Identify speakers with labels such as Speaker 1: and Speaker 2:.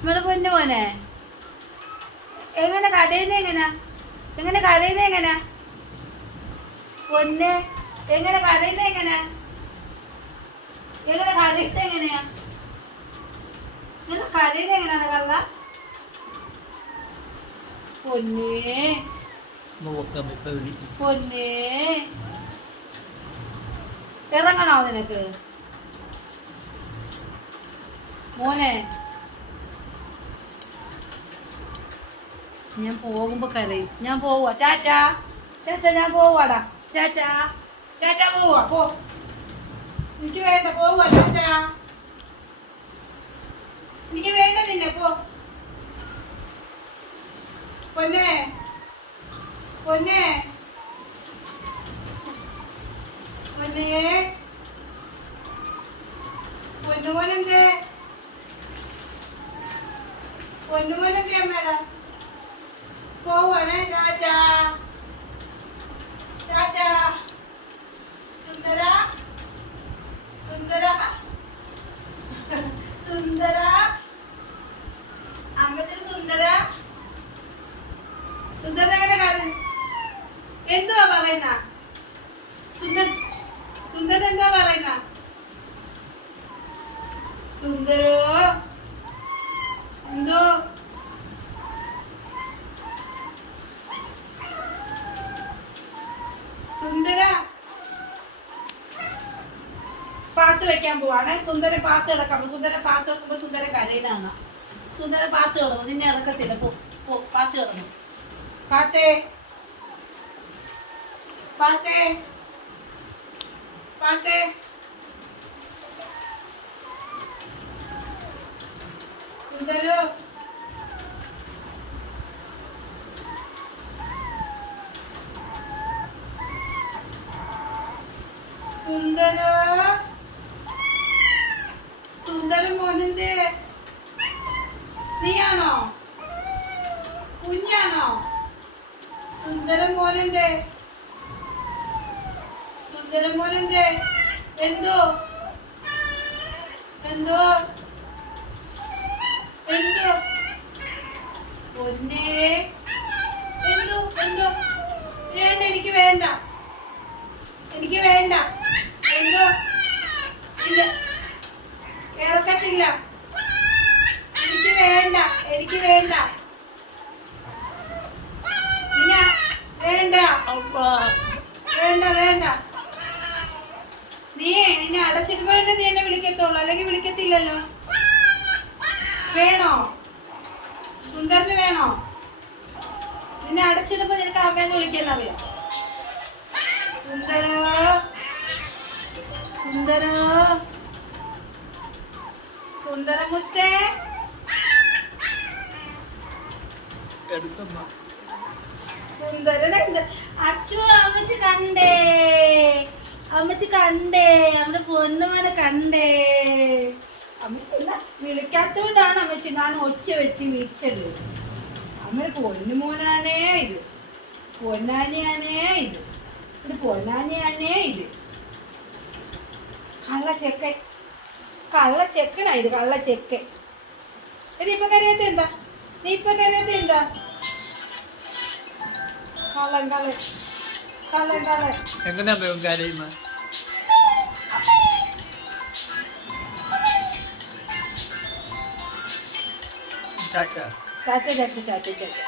Speaker 1: നമ്മുടെ പൊന്നു മോനെ. എങ്ങനെ കരയുന്ന എങ്ങനാ? എങ്ങനെ കരയുന്ന എങ്ങനാ? പൊന്ന് എങ്ങനെ കരയുന്ന എങ്ങനാ? എങ്ങനെ കരയുന്ന എങ്ങനെയാ? നിങ്ങൾ കരയുന്ന എങ്ങനെയാണ് കള്ള? പൊന്നേ. പൊന്നേ. ഇറങ്ങണോ നിനക്ക്? മോനെ ഞാൻ പോകുമ്പോ കരയും. ഞാൻ പോവാ ചാറ്റാ ചേച്ചാ ഞാൻ പോവാടാ ചേച്ചാ ചേച്ചാ പോവാ പോ. എനിക്ക് വേണ്ട. പോവാ ചേച്ചാ എനിക്ക് വേണ്ട നിന്നെ. പോ. പൊന്നെ. പൊന്നെ. പൊന്നെ. പൊന്നുമോനെന്തേ? പൊന്നുമോനെന്തേ അമ്മേടാ? പോവാണേ ടാറ്റാ. ടാറ്റാ. സുന്ദര. സുന്ദര. സുന്ദര. അമ്മത്തിന് സുന്ദര. സുന്ദര എങ്ങനെ എന്തുവാ പറയുന്ന? സുന്ദർ സുന്ദരൻ എന്താ പറയുന്ന? സുന്ദരോ എന്തോ സുന്ദര പാത്ത് വെക്കാൻ പോവാണ്. സുന്ദര പാത്ത് കിടക്കാം സുന്ദര പാത്ത് വെക്കുമ്പോ സുന്ദര കരയിലാണ്. സുന്ദര പാത്ത് കിടന്നു. നിന്നെ ഇറക്കത്തില്ല പോ പാത്ത് കിടന്നു. പാത്തേ പാത്തേ പാത്തേ സുന്ദരോ. സുന്ദരോ. സുന്ദര മോനെന്തേ നീയാണോ? കുഞ്ഞാണോ? സുന്ദര മോനെന്തേ സുന്ദര മോനെന്തേ എന്തോ? എന്തോ? എന്തോ? പൊന്നേ. എന്തോ? എന്തോ? വേണ്ട എനിക്ക് വേണ്ട. എനിക്ക് വേണ്ട. എന്തോ? ഇല്ല. ഇറക്കത്തില്ല എനിക്ക് വേണ്ട എനിക്ക് വേണ്ട. വേണ്ട. വേണ്ട വേണ്ട. നീ നിന്നെ അടച്ചിടുമ്പോ തന്നെ നീ എന്നെ വിളിക്കത്തുള്ളൂ? അല്ലെങ്കിൽ വിളിക്കത്തില്ലല്ലോ. വേണോ? സുന്ദറിന് വേണോ? നിന്നെ അടച്ചിടുമ്പോ നിനക്ക് അമ്മയെന്ന് വിളിക്കാന്നറിയോ സുന്ദരോ. സുന്ദരോ. സുന്ദരമുത്തേ എന്ത് അച്ചു അമ്മച്ചി കണ്ടേ. അമ്മച്ചി കണ്ടേ. അവന്റെ പൊന്നുമോനെ കണ്ടേ. അമ്മ വിളിക്കാത്തോണ്ടാണ് അമ്മച്ചി ഞാൻ ഒച്ച വെച്ച് വിളിച്ചത്. അമ്മയുടെ പൊന്നുമോനാണേ ഇത്. പൊന്നാനിയാണേ ഇത്. ഇത് പൊന്നാനിയാണേ ഇത്. കള്ള ചെക്കൻ. കള്ള ചെക്കനാ ഇത് കള്ള ചെക്കൻ ഇത് ഇപ്പൊ കരയത്തെ എന്താ? നീ ഇപ്പൊ കരയത്തെ എന്താ? കള്ളൻ കള്ളൻ. കള്ളൻ കള്ളൻ.
Speaker 2: എങ്ങനെയാ മേവും കരയുന്ന? ചാറ്റ.
Speaker 1: ചാറ്റ ചാറ്റ ചാറ്റ ചാറ്റ.